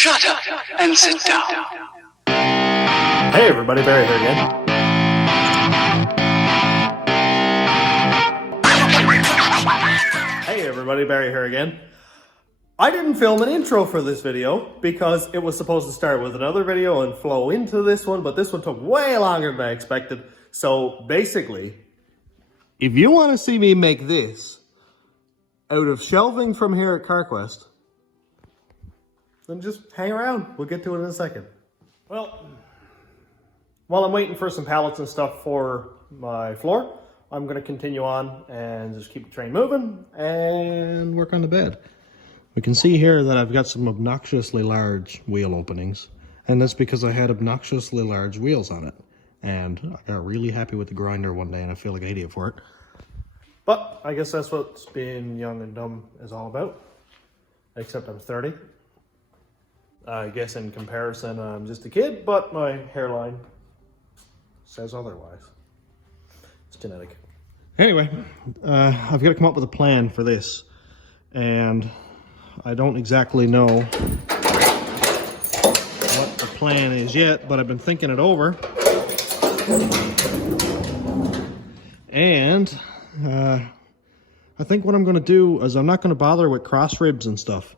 Shut up and sit down. Hey everybody, Barry here again. Hey everybody, Barry here again. I didn't film an intro for this video because it was supposed to start with another video and flow into this one, but this one took way longer than I expected. So basically, if you want to see me make this out of shelving from here at Carquest, then just hang around. We'll get to it in a second. Well, while I'm waiting for some pallets and stuff for my floor, I'm going to continue on and just keep the train moving and work on the bed. We can see here that I've got some obnoxiously large wheel openings, and that's because I had obnoxiously large wheels on it. And I got really happy with the grinder one day and I feel like an idiot for it. But I guess that's what being young and dumb is all about. Except I'm 30. I guess in comparison I'm just a kid, but my hairline says otherwise. It's genetic. Anyway, I've got to come up with a plan for this. And I don't exactly know what the plan is yet, but I've been thinking it over. And I think what I'm going to do is I'm not going to bother with cross ribs and stuff.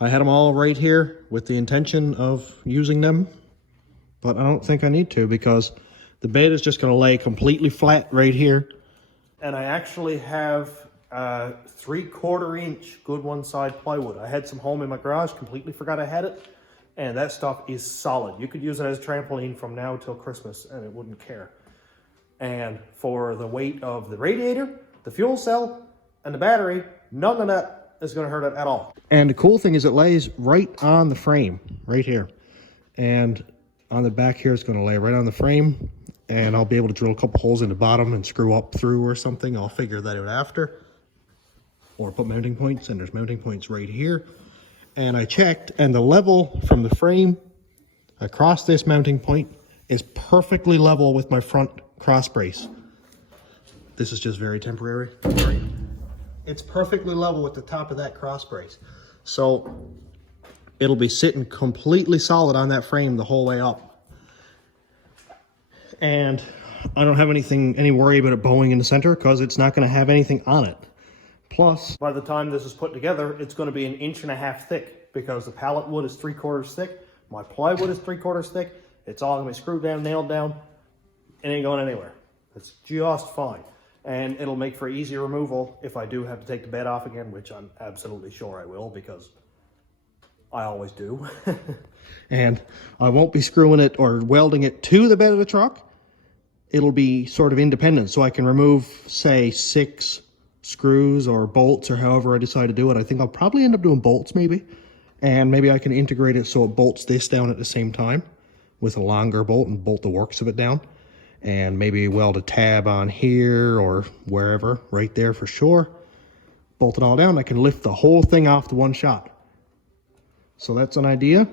I had them all right here with the intention of using them, but I don't think I need to because the bed is just going to lay completely flat right here. And I actually have 3/4 inch good one side plywood. I had some home in my garage, completely forgot I had it, and that stuff is solid. You could use it as a trampoline from now till Christmas and it wouldn't care. And for the weight of the radiator, the fuel cell, and the battery, none of that is going to hurt it at all. And the cool thing is it lays right on the frame, right here. And on the back here, it's going to lay right on the frame. And I'll be able to drill a couple holes in the bottom and screw up through or something. I'll figure that out after. Or put mounting points, and there's mounting points right here. And I checked, and the level from the frame across this mounting point is perfectly level with my front cross brace. This is just very temporary. It's perfectly level with the top of that cross brace. So it'll be sitting completely solid on that frame the whole way up. And I don't have any worry about it bowing in the center because it's not going to have anything on it. Plus, by the time this is put together, it's going to be 1.5 inches thick because the pallet wood is 3/4 thick. My plywood is 3/4 thick. It's all going to be screwed down, nailed down. It ain't going anywhere. It's just fine. And it'll make for easy removal if I do have to take the bed off again, which I'm absolutely sure I will because I always do. And I won't be screwing it or welding it to the bed of the truck. It'll be sort of independent, so I can remove, say, 6 screws or bolts or however I decide to do it. I think I'll probably end up doing bolts maybe. And maybe I can integrate it so it bolts this down at the same time with a longer bolt and bolt the works of it down. And maybe weld a tab on here or wherever, right there for sure. Bolt it all down. I can lift the whole thing off to one shot. So that's an idea.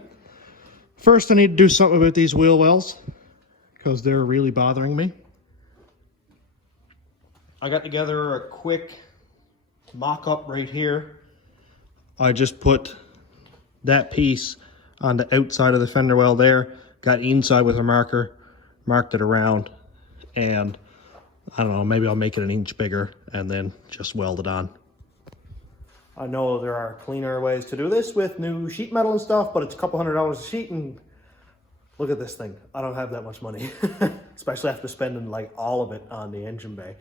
First, I need to do something about these wheel wells because they're really bothering me. I got together a quick mock-up right here. I just put that piece on the outside of the fender well there, got inside with a marker, marked it around, and I don't know, maybe I'll make it 1 inch bigger and then just weld it on. I know there are cleaner ways to do this with new sheet metal and stuff, but it's a couple $100 a sheet, and look at this thing. I don't have that much money, especially after spending like all of it on the engine bay.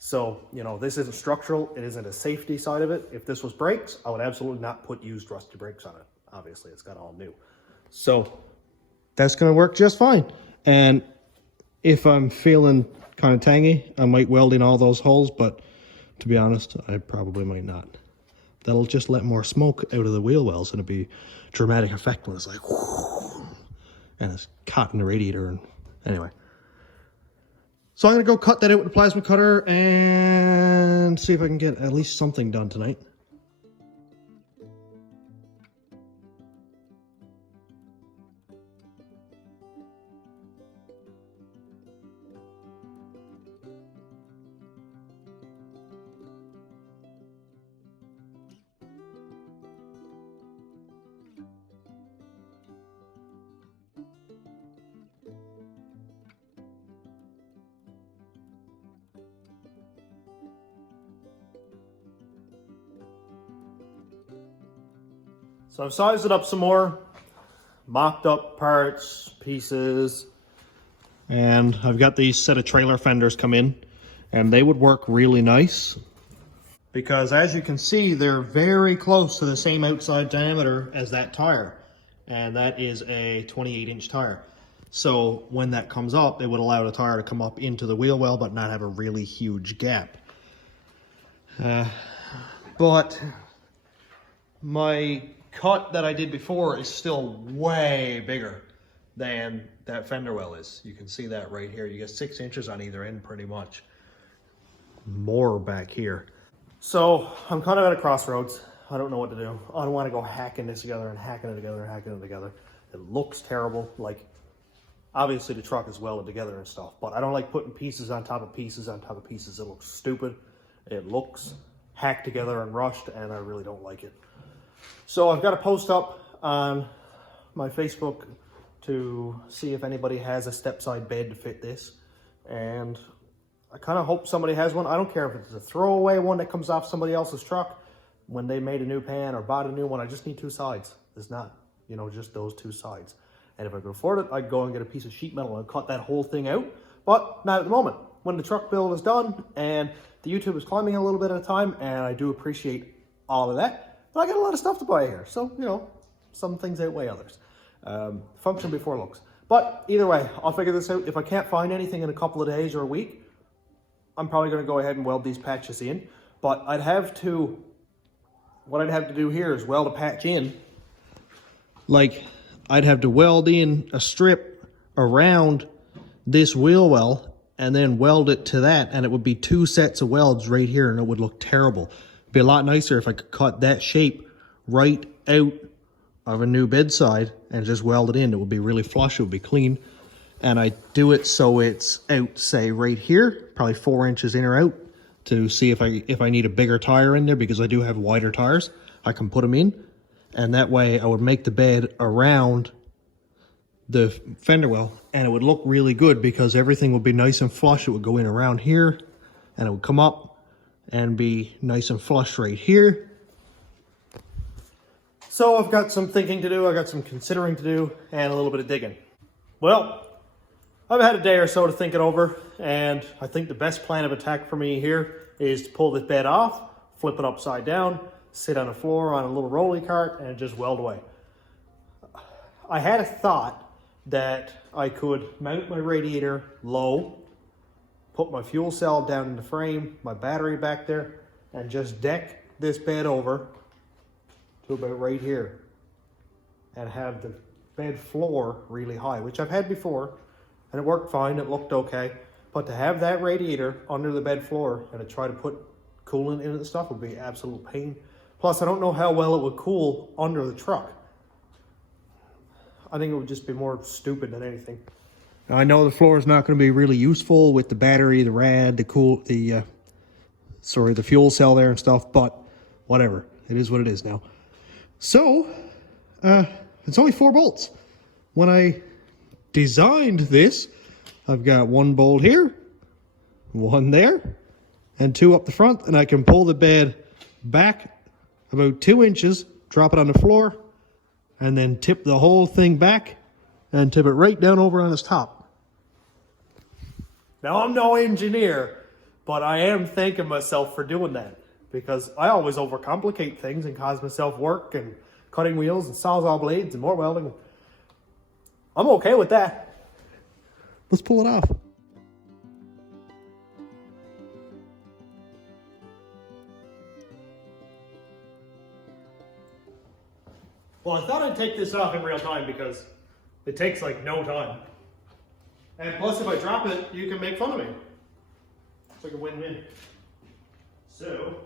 So, you know, this isn't structural. It isn't a safety side of it. If this was brakes, I would absolutely not put used rusty brakes on it. Obviously, it's got all new. So that's going to work just fine. And if I'm feeling kind of tangy, I might weld in all those holes, but to be honest, I probably might not. That'll just let more smoke out of the wheel wells, and it'll be a dramatic effect when it's like, whoo, and it's caught in the radiator. And anyway. So I'm going to go cut that out with a plasma cutter and see if I can get at least something done tonight. So I've sized it up some more, mocked up parts, pieces, and I've got these set of trailer fenders come in, and they would work really nice because as you can see, they're very close to the same outside diameter as that tire, and that is a 28-inch tire. So when that comes up, it would allow the tire to come up into the wheel well but not have a really huge gap. But my cut that I did before is still way bigger than that fender well is. You can see that right here. You get 6 inches on either end pretty much. More back here. So I'm kind of at a crossroads. I don't know what to do. I don't want to go hacking this together and hacking it together and hacking it together. It looks terrible. Like, obviously the truck is welded together and stuff, but I don't like putting pieces on top of pieces on top of pieces. It looks stupid. It looks hacked together and rushed, and I really don't like it. So I've got a post up on my Facebook to see if anybody has a stepside bed to fit this, and I kind of hope somebody has one. I don't care if it's a throwaway one that comes off somebody else's truck when they made a new pan or bought a new one. I just need 2 sides. There's not, you know, just those 2 sides. And if I could afford it, I'd go and get a piece of sheet metal and cut that whole thing out, but not at the moment. When the truck build is done and the YouTube is climbing a little bit at a time, and I do appreciate all of that, but I got a lot of stuff to buy here. So, you know, some things outweigh others. Function before looks. But either way, I'll figure this out. If I can't find anything in a couple of days or a week, I'm probably going to go ahead and weld these patches in. But what I'd have to do here is weld a patch in. Like, I'd have to weld in a strip around this wheel well and then weld it to that, and it would be 2 sets of welds right here, and it would look terrible. It'd be a lot nicer if I could cut that shape right out of a new bedside and just weld it in. It would be really flush, it would be clean. And I do it so it's out, say, right here, probably 4 inches in or out, to see if I need a bigger tire in there, because I do have wider tires. I can put them in, and that way I would make the bed around the fender well, and it would look really good because everything would be nice and flush. It would go in around here, and it would come up and be nice and flush right here. So I've got some thinking to do, I've got some considering to do, and a little bit of digging. Well, I've had a day or so to think it over, and I think the best plan of attack for me here is to pull this bed off, flip it upside down, sit on the floor on a little rolly cart, and just weld away. I had a thought that I could mount my radiator low, put my fuel cell down in the frame, my battery back there, and just deck this bed over to about right here and have the bed floor really high, which I've had before, and it worked fine, it looked okay. But to have that radiator under the bed floor and to try to put coolant in it and stuff would be an absolute pain. Plus, I don't know how well it would cool under the truck. I think it would just be more stupid than anything. Now, I know the floor is not going to be really useful with the battery, the rad, the fuel cell there and stuff, but whatever. It is what it is now. So, it's only 4 bolts. When I designed this, I've got 1 bolt here, 1 there, and 2 up the front, and I can pull the bed back about 2 inches, drop it on the floor, and then tip the whole thing back and tip it right down over on its top. Now, I'm no engineer, but I am thanking myself for doing that, because I always overcomplicate things and cause myself work and cutting wheels and sawzall blades and more welding. I'm okay with that. Let's pull it off. Well, I thought I'd take this off in real time because it takes like no time. And plus, if I drop it, you can make fun of me. It's like a win-win. So.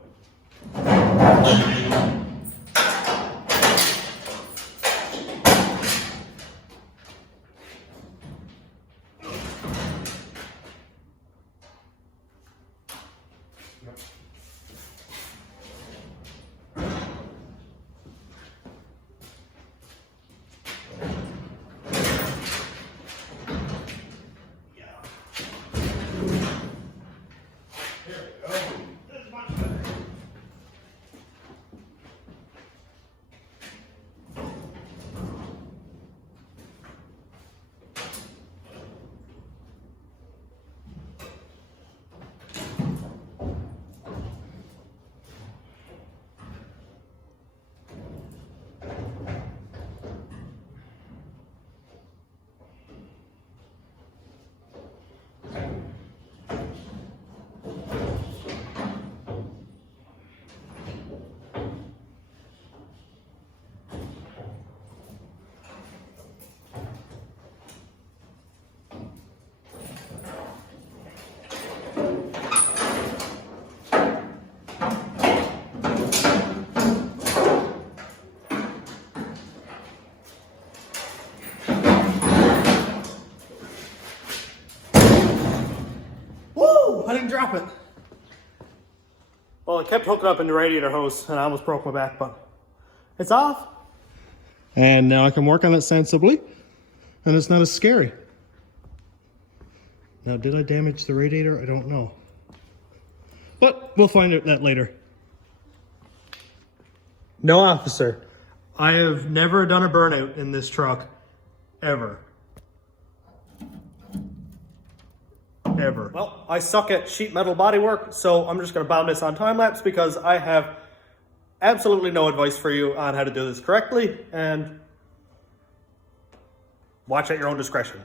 didn't drop it. Well, it kept hooking up in the radiator hose and I almost broke my back, but it's off. And now I can work on it sensibly and it's not as scary. Now, did I damage the radiator? I don't know. But we'll find out that later. No, officer. I have never done a burnout in this truck, ever. Ever. Well, I suck at sheet metal bodywork, so I'm just going to bound this on time lapse because I have absolutely no advice for you on how to do this correctly, and watch at your own discretion.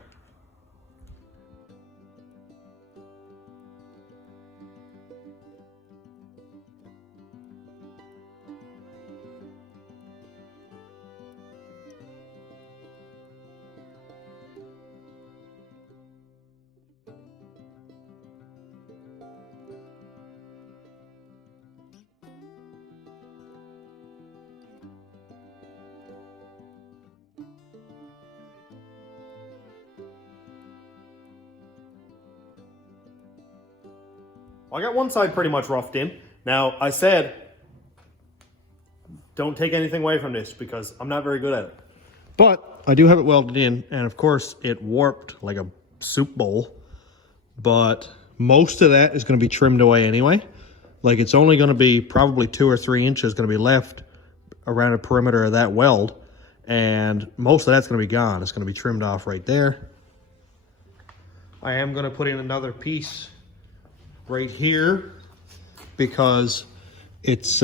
Well, I got one side pretty much roughed in. Now, I said, don't take anything away from this because I'm not very good at it. But I do have it welded in, and of course, it warped like a soup bowl. But most of that is going to be trimmed away anyway. Like, it's only going to be probably 2 or 3 inches going to be left around the perimeter of that weld. And most of that's going to be gone. It's going to be trimmed off right there. I am going to put in another piece right here because it's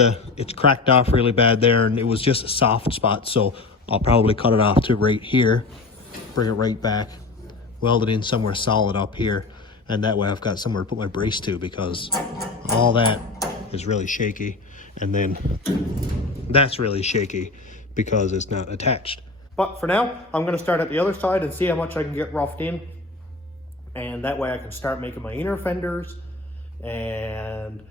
cracked off really bad there, and it was just a soft spot, so I'll probably cut it off to right here, bring it right back, weld it in somewhere solid up here, and that way I've got somewhere to put my brace to because all that is really shaky, and then that's really shaky because it's not attached. But for now, I'm going to start at the other side and see how much I can get roughed in, and that way I can start making my inner fenders. And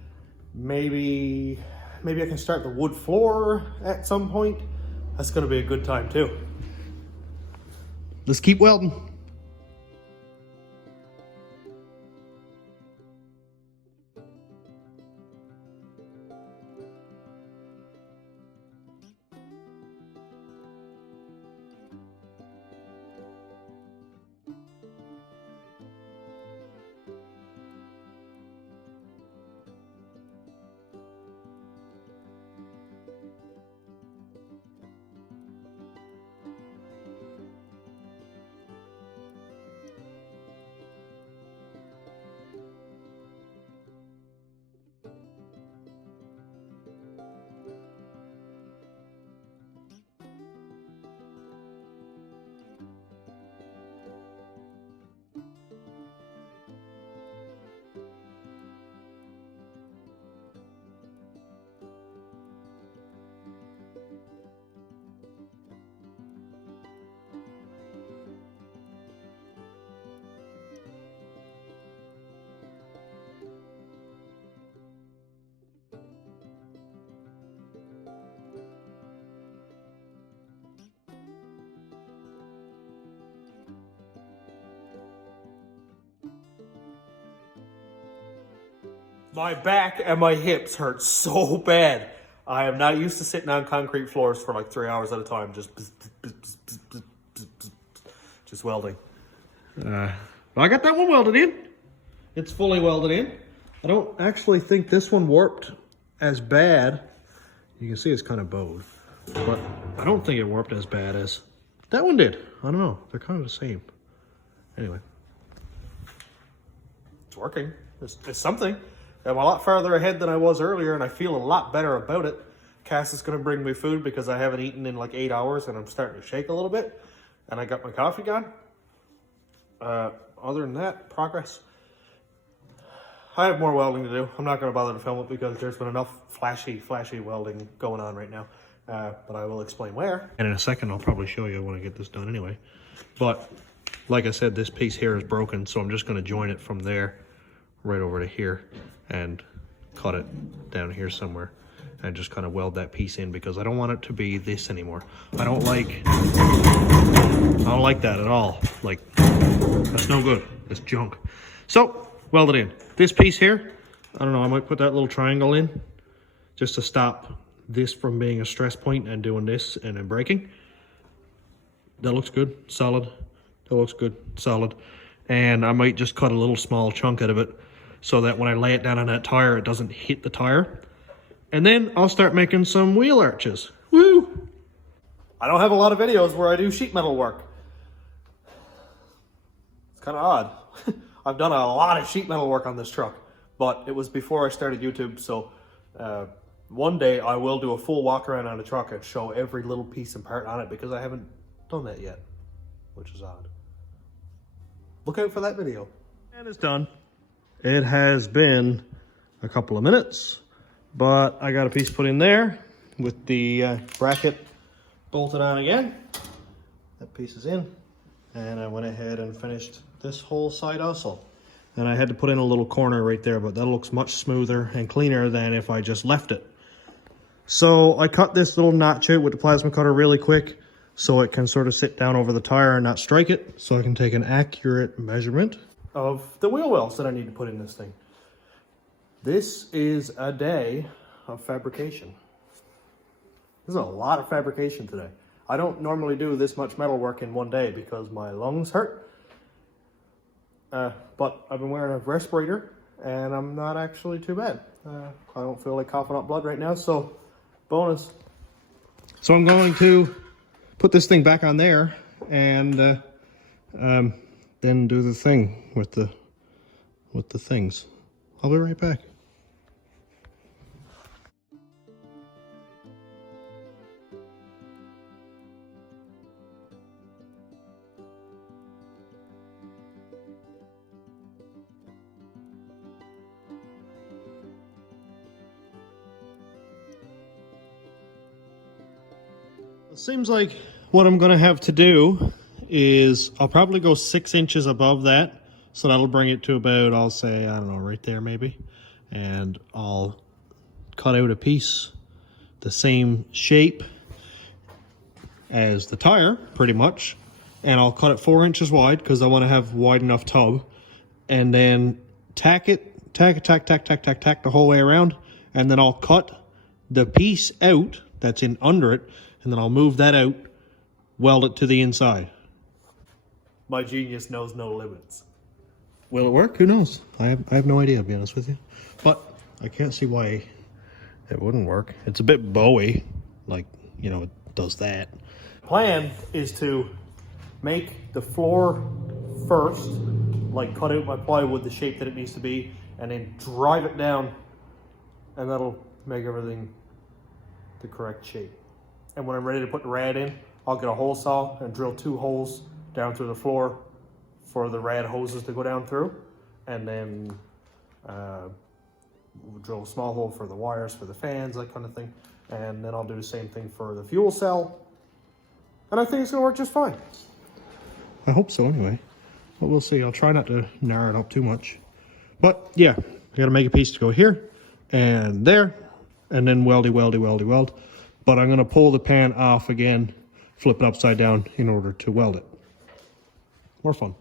maybe I can start the wood floor at some point. That's going to be a good time too. Let's keep welding. My back and my hips hurt so bad. I am not used to sitting on concrete floors for like 3 hours at a time, just welding. I got that one welded in. It's fully welded in. I don't actually think this one warped as bad. You can see it's kind of bowed, but I don't think it warped as bad as that one did. I don't know. They're kind of the same. Anyway, it's working. It's something. I'm a lot farther ahead than I was earlier, and I feel a lot better about it. Cass is going to bring me food because I haven't eaten in like 8 hours, and I'm starting to shake a little bit. And I got my coffee gone. Other than that, progress. I have more welding to do. I'm not going to bother to film it because there's been enough flashy welding going on right now. But I will explain where. And in a second, I'll probably show you when I get this done anyway. But like I said, this piece here is broken, so I'm just going to join it from there right over to here and cut it down here somewhere and just kind of weld that piece in because I don't want it to be this anymore. I don't like that at all. Like, that's no good. It's junk. So, weld it in. This piece here, I don't know, I might put that little triangle in just to stop this from being a stress point and doing this and then breaking. That looks good, solid. That looks good, solid. And I might just cut a little small chunk out of it so that when I lay it down on that tire, it doesn't hit the tire. And then I'll start making some wheel arches. Woo! I don't have a lot of videos where I do sheet metal work. It's kind of odd. I've done a lot of sheet metal work on this truck, but it was before I started YouTube, so one day I will do a full walk around on the truck and show every little piece and part on it, because I haven't done that yet, which is odd. Look out for that video. And it's done. It has been a couple of minutes, but I got a piece put in there with the bracket bolted on again. That piece is in, and I went ahead and finished this whole side also. And I had to put in a little corner right there, but that looks much smoother and cleaner than if I just left it. So I cut this little notch out with the plasma cutter really quick so it can sort of sit down over the tire and not strike it, so I can take an accurate measurement of the wheel wells that I need to put in this thing. This is a day of fabrication. This is a lot of fabrication today. I don't normally do this much metal work in one day because my lungs hurt. But I've been wearing a respirator and I'm not actually too bad. I don't feel like coughing up blood right now, so bonus. So I'm going to put this thing back on there and then do the thing with the things. I'll be right back. It seems like what I'm gonna have to do is I'll probably go 6 inches above that, so that'll bring it to about, I'll say, I don't know, right there maybe, and I'll cut out a piece the same shape as the tire pretty much, and I'll cut it 4 inches wide because I want to have wide enough tub, and then tack the whole way around, and then I'll cut the piece out that's in under it, and then I'll move that out, weld it to the inside. My genius knows no limits. Will it work? Who knows? I have no idea, to be honest with you. But I can't see why it wouldn't work. It's a bit bowy, like, you know, it does that. Plan is to make the floor first, like cut out my plywood the shape that it needs to be, and then drive it down, and that'll make everything the correct shape. And when I'm ready to put the rad in, I'll get a hole saw and drill 2 holes down through the floor for the rad hoses to go down through, and then drill a small hole for the wires for the fans, that kind of thing. And then I'll do the same thing for the fuel cell, and I think it's gonna work just fine. I hope so anyway, but we'll see. I'll try not to narrow it up too much. But yeah, I gotta make a piece to go here and there, and then weld. But I'm gonna pull the pan off again, flip it upside down in order to weld it. More fun.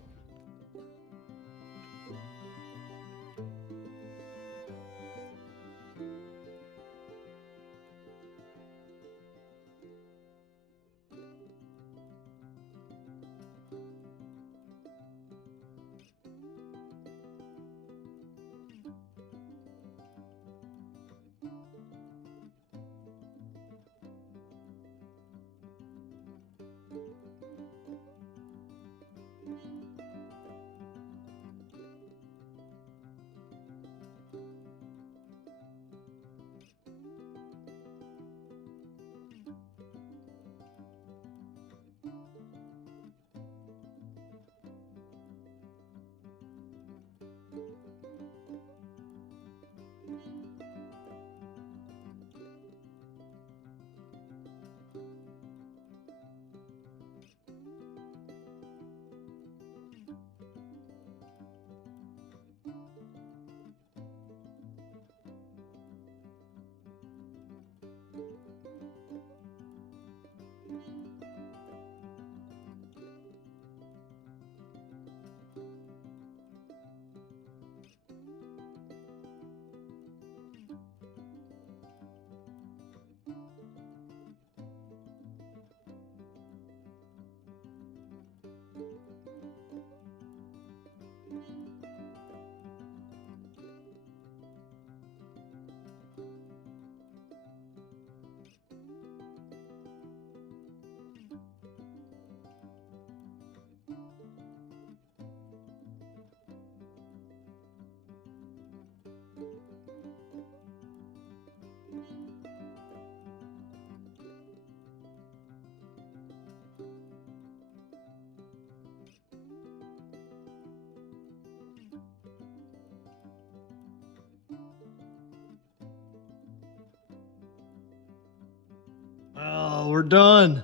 we're done.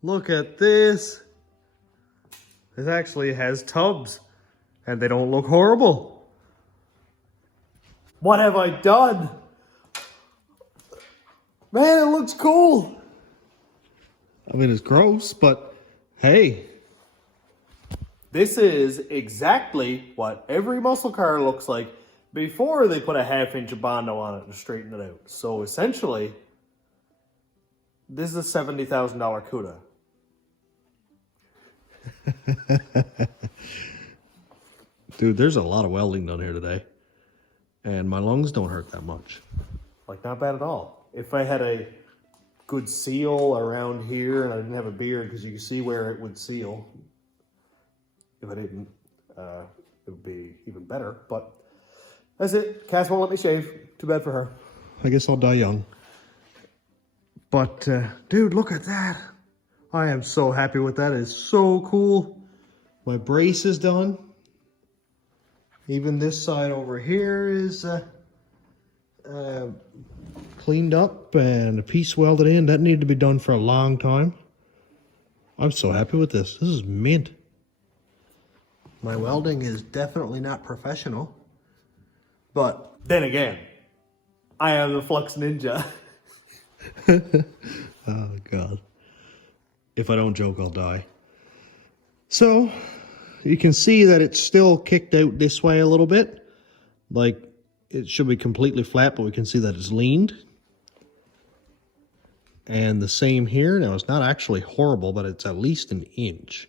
Look at this. This actually has tubs, and they don't look horrible. What have I done? Man, it looks cool. I mean, it's gross, but hey. This is exactly what every muscle car looks like before they put a 1/2 inch of Bondo on it and straighten it out. So essentially, this is a $70,000 CUDA. Dude, there's a lot of welding done here today. And my lungs don't hurt that much. Like, not bad at all. If I had a good seal around here and I didn't have a beard, because you can see where it would seal. If I didn't, it would be even better. But that's it. Cass won't let me shave. Too bad for her. I guess I'll die young. But, dude, look at that. I am so happy with that. It's so cool. My brace is done. Even this side over here is cleaned up and a piece welded in. That needed to be done for a long time. I'm so happy with this. This is mint. My welding is definitely not professional. But then again, I am the Flux Ninja. Oh, God. If I don't joke, I'll die. So, you can see that it's still kicked out this way a little bit. Like, it should be completely flat, but we can see that it's leaned. And the same here. Now, it's not actually horrible, but it's at least an inch.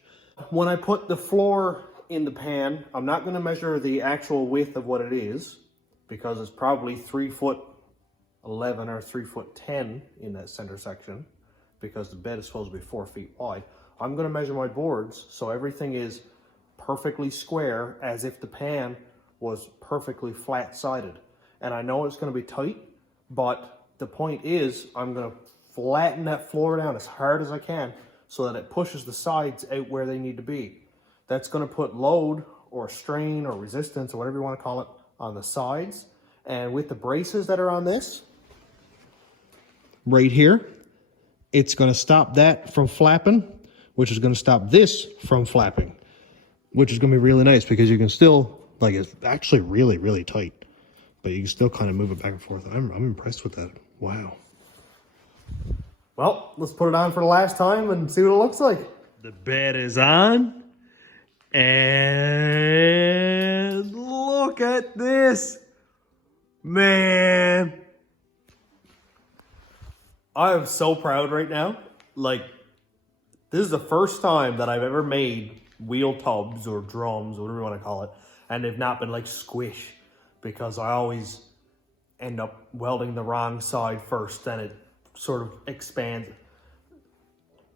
When I put the floor in the pan, I'm not going to measure the actual width of what it is, because it's probably 3'11" or 3'10" in that center section, because the bed is supposed to be 4 feet wide. I'm going to measure my boards so everything is perfectly square, as if the pan was perfectly flat-sided. And I know it's going to be tight, but the point is I'm going to flatten that floor down as hard as I can so that it pushes the sides out where they need to be. That's going to put load or strain or resistance or whatever you want to call it on the sides. And with the braces that are on this, right here, it's going to stop that from flapping, which is going to stop this from flapping, which is going to be really nice because you can still, like, it's actually really, really tight, but you can still kind of move it back and forth. I'm impressed with that. Wow. Well, let's put it on for the last time and see what it looks like. The bed is on. And look at this. Man. I am so proud right now. Like, this is the first time that I've ever made wheel tubs or drums, or whatever you want to call it, and they've not been like squish, because I always end up welding the wrong side first, then it sort of expands.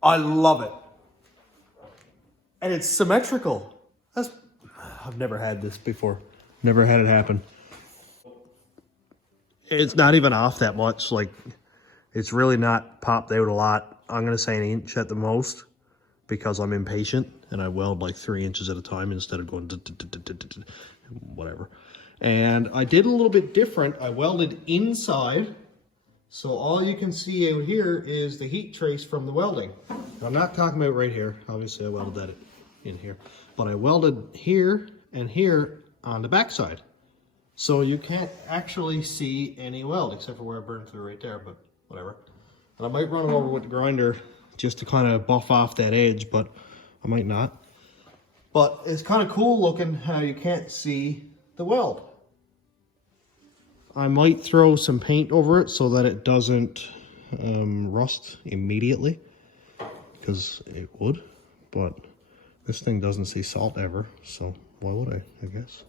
I love it. And it's symmetrical. I've never had this before. Never had it happen. It's not even off that much. Like, it's really not popped out a lot. I'm going to say an inch at the most, because I'm impatient and I weld like 3 inches at a time instead of going whatever. And I did a little bit different. I welded inside. So all you can see out here is the heat trace from the welding. I'm not talking about right here. Obviously I welded that in here. But I welded here and here on the backside. So you can't actually see any weld, except for where I burned through right there, but whatever. And I might run it over with the grinder just to kind of buff off that edge, but I might not. But it's kind of cool looking how you can't see the weld. I might throw some paint over it so that it doesn't rust immediately, because it would, but this thing doesn't see salt ever, so why would I guess.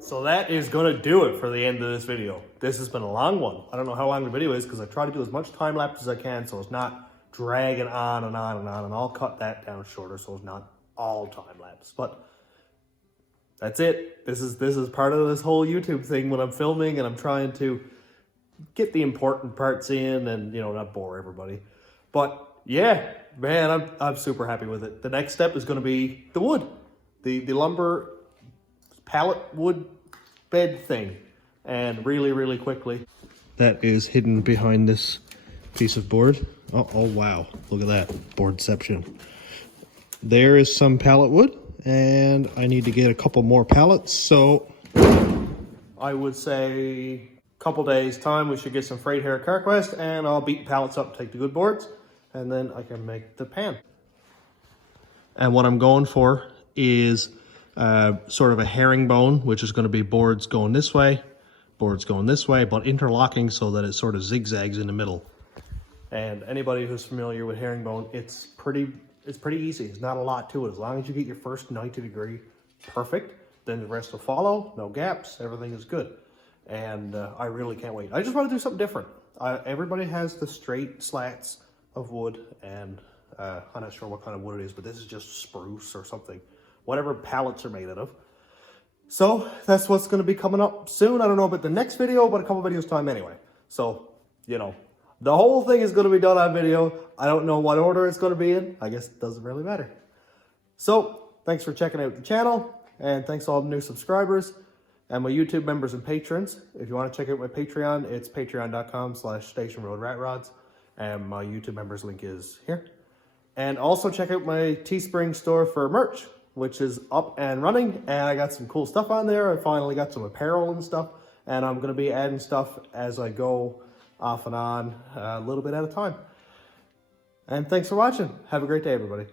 So that is going to do it for the end of this video. This has been a long one. I don't know how long the video is, because I try to do as much time lapse as I can so it's not dragging on and on and on, and I'll cut that down shorter so it's not all time lapse. But that's it. This is part of this whole YouTube thing when I'm filming and I'm trying to get the important parts in and, you know, not bore everybody. But yeah, man, I'm super happy with it. The next step is going to be the wood, the lumber pallet wood bed thing, and really, really quickly. That is hidden behind this piece of board. Oh wow, look at that, boardception. There is some pallet wood, and I need to get a couple more pallets, so I would say a couple days time we should get some freight here at Carquest, and I'll beat pallets up, take the good boards, and then I can make the pan. And what I'm going for is sort of a herringbone, which is going to be boards going this way, but interlocking so that it sort of zigzags in the middle. And anybody who's familiar with herringbone, it's pretty easy. There's not a lot to it. As long as you get your first 90 degree perfect, then the rest will follow. No gaps. Everything is good. And I really can't wait. I just want to do something different. Everybody has the straight slats of wood, and I'm not sure what kind of wood it is, but this is just spruce or something. Whatever pallets are made out of. So that's what's going to be coming up soon. I don't know about the next video, but a couple videos time anyway. So, you know, the whole thing is going to be done on video. I don't know what order it's going to be in. I guess it doesn't really matter. So thanks for checking out the channel, and thanks to all the new subscribers and my YouTube members and patrons. If you want to check out my Patreon, it's patreon.com/stationroadratrods, and my YouTube members link is here. And also check out my Teespring store for merch, which is up and running, and I got some cool stuff on there. I finally got some apparel and stuff, and I'm going to be adding stuff as I go off and on, a little bit at a time. And thanks for watching. Have a great day, everybody.